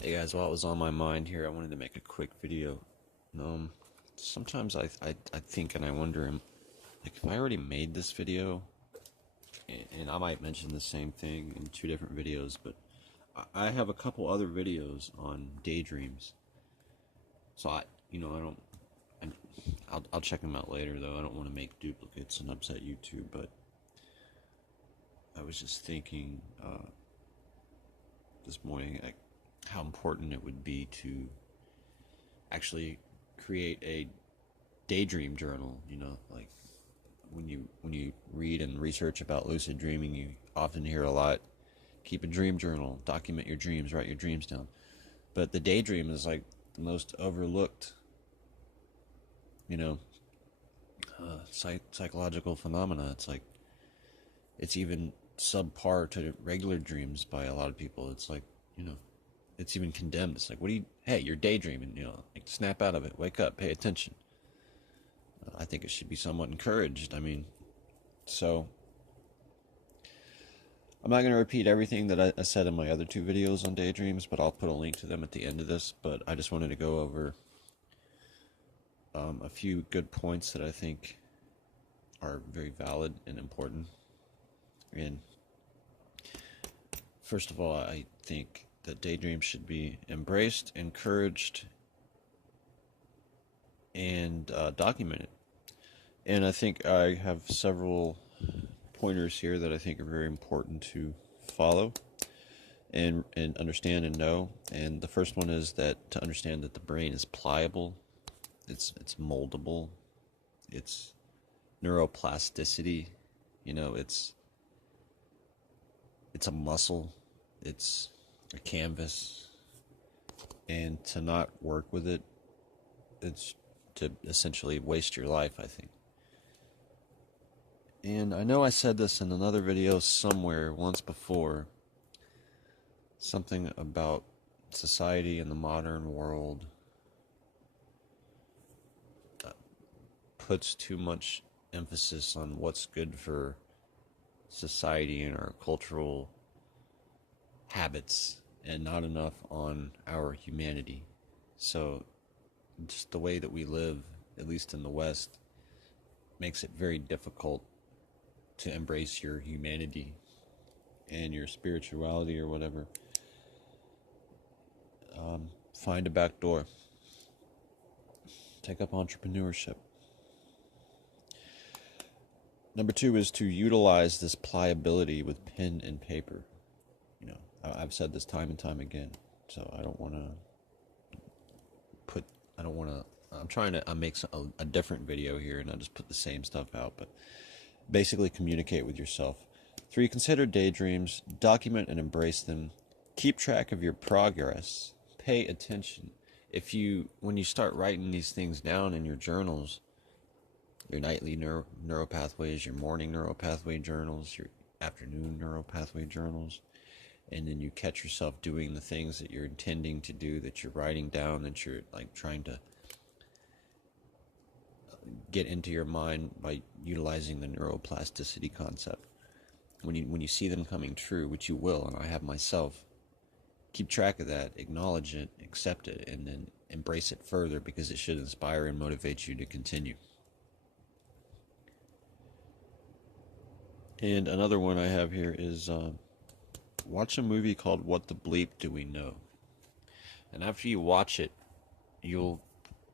Hey guys, while it was on my mind here, I wanted to make a quick video. Um, Sometimes I think and I wonder, like, if I already made this video, and I might mention the same thing in two different videos, but I have a couple other videos on daydreams. So I don't, I'll check them out later though. I don't want to make duplicates and upset YouTube, but I was just thinking this morning, like, how important it would be to actually create a daydream journal. Like, when you read and research about lucid dreaming, you often hear a lot, keep a dream journal, document your dreams, write your dreams down. But the daydream is like the most overlooked, you know psychological phenomena. It's like, it's even subpar to regular dreams by a lot of people. It's like, you know it's even condemned. It's like, what do you hey, you're daydreaming, like, snap out of it, wake up, pay attention. I think it should be somewhat encouraged. So I'm not going to repeat everything that I said in my other two videos on daydreams, but I'll put a link to them at the end of this. But I just wanted to go over a few good points that I think are very valid and important. And first of all, I think that daydreams should be embraced, encouraged, and documented. And I think I have several pointers here that I think are very important to follow and understand and know. And the first one is that to understand that the brain is pliable, it's moldable, it's neuroplasticity. It's a muscle, it's a canvas, and to not work with it, it's to essentially waste your life, I think. And I know I said this in another video somewhere once before, something about society in the modern world puts too much emphasis on what's good for society and our cultural habits, and not enough on our humanity. So just the way that we live, at least in the West, makes it very difficult to embrace your humanity and your spirituality or whatever. Find a back door. Take up entrepreneurship. Number two is to utilize this pliability with pen and paper. I've said this time and time again, so I don't want to. I'm trying to make a different video here and not just put the same stuff out, but basically communicate with yourself. 3, consider daydreams, document and embrace them, keep track of your progress, pay attention. When you start writing these things down in your journals, your nightly neuropathways, your morning neuropathway journals, your afternoon neuropathway journals, and then you catch yourself doing the things that you're intending to do, that you're writing down, that you're like trying to get into your mind by utilizing the neuroplasticity concept. When you see them coming true, which you will, and I have myself, keep track of that, acknowledge it, accept it, and then embrace it further, because it should inspire and motivate you to continue. And another one I have here is watch a movie called What the Bleep Do We Know? And after you watch it, you'll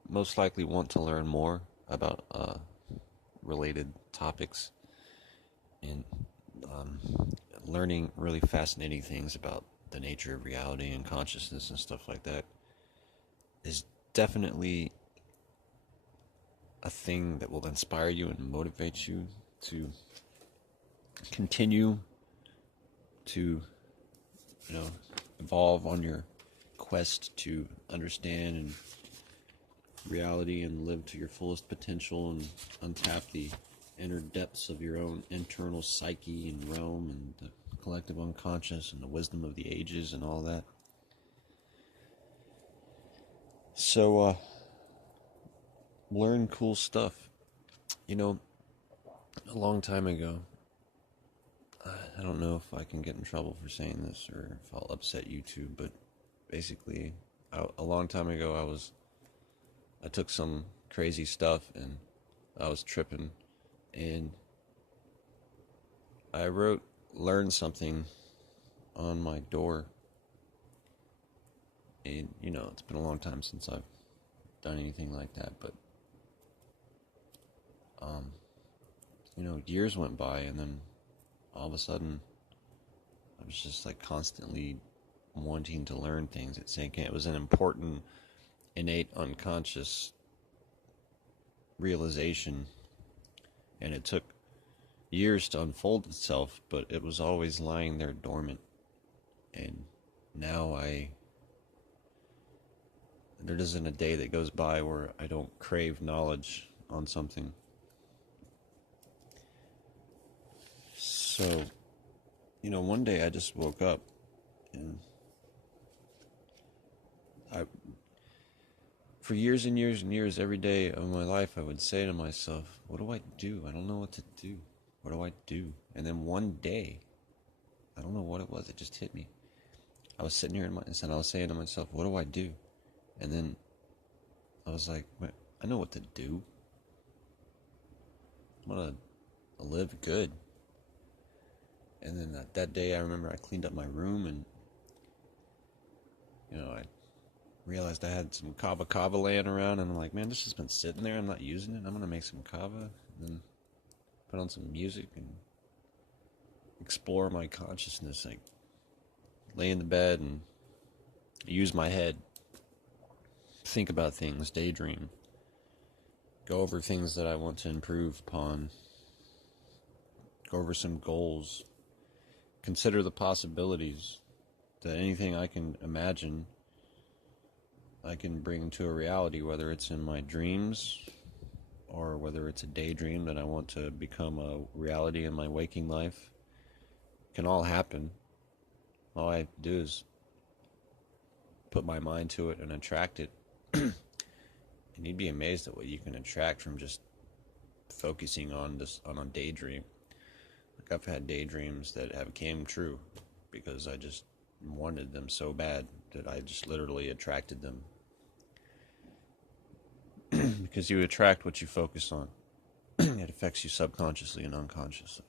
most likely want to learn more about related topics, and learning really fascinating things about the nature of reality and consciousness and stuff like that is definitely a thing that will inspire you and motivate you to continue to evolve on your quest to understand and reality and live to your fullest potential and untap the inner depths of your own internal psyche and realm and the collective unconscious and the wisdom of the ages and all that. So learn cool stuff. A long time ago, I don't know if I can get in trouble for saying this or if I'll upset YouTube, but basically, a long time ago, I took some crazy stuff and I was tripping, and I wrote "learn something" on my door. And it's been a long time since I've done anything like that, but years went by, and then all of a sudden I was just like constantly wanting to learn things. It was an important, innate, unconscious realization, and it took years to unfold itself, but it was always lying there dormant. And now there isn't a day that goes by where I don't crave knowledge on something. So, one day I just woke up, and for years and years and years, every day of my life, I would say to myself, what do I do? I don't know what to do. What do I do? And then one day, I don't know what it was, it just hit me. I was sitting here and I was saying to myself, what do I do? And then I was like, I know what to do. I'm going to live good. And then that day, I remember I cleaned up my room, and I realized I had some kava laying around, and I'm like, man, this has been sitting there. I'm not using it. I'm going to make some kava, and then put on some music and explore my consciousness. Like, lay in the bed and use my head. Think about things, daydream. Go over things that I want to improve upon. Go over some goals. Consider the possibilities that anything I can imagine, I can bring to a reality, whether it's in my dreams or whether it's a daydream that I want to become a reality in my waking life. It can all happen. All I have to do is put my mind to it and attract it. And you'd be amazed at what you can attract from just focusing on a daydream. Like, I've had daydreams that have came true because I just wanted them so bad that I just literally attracted them. Because you attract what you focus on. It affects you subconsciously and unconsciously.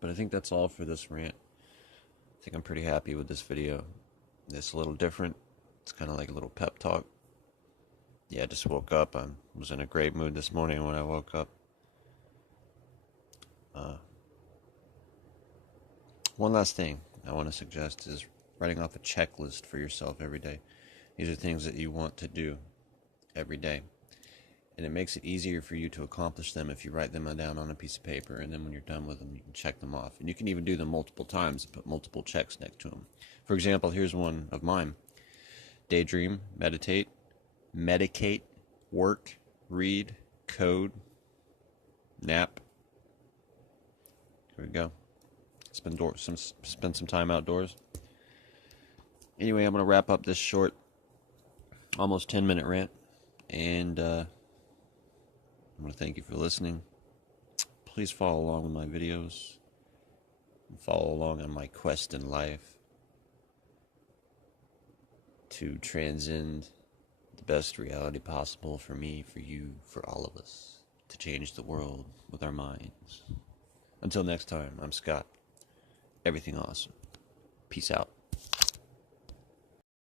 But I think that's all for this rant. I think I'm pretty happy with this video. It's a little different. It's kind of like a little pep talk. Yeah, I just woke up. I was in a great mood this morning when I woke up. One last thing I want to suggest is writing off a checklist for yourself every day. These are things that you want to do every day. And it makes it easier for you to accomplish them if you write them down on a piece of paper, and then when you're done with them, you can check them off. And you can even do them multiple times and put multiple checks next to them. For example, here's one of mine. Daydream, meditate, medicate, work, read, code, nap. Here we go. Spend some time outdoors. Anyway, I'm going to wrap up this short, almost 10-minute rant. And I want to thank you for listening. Please follow along with my videos. And follow along on my quest in life to transcend the best reality possible for me, for you, for all of us. To change the world with our minds. Until next time, I'm Scott. Everything awesome. Peace out.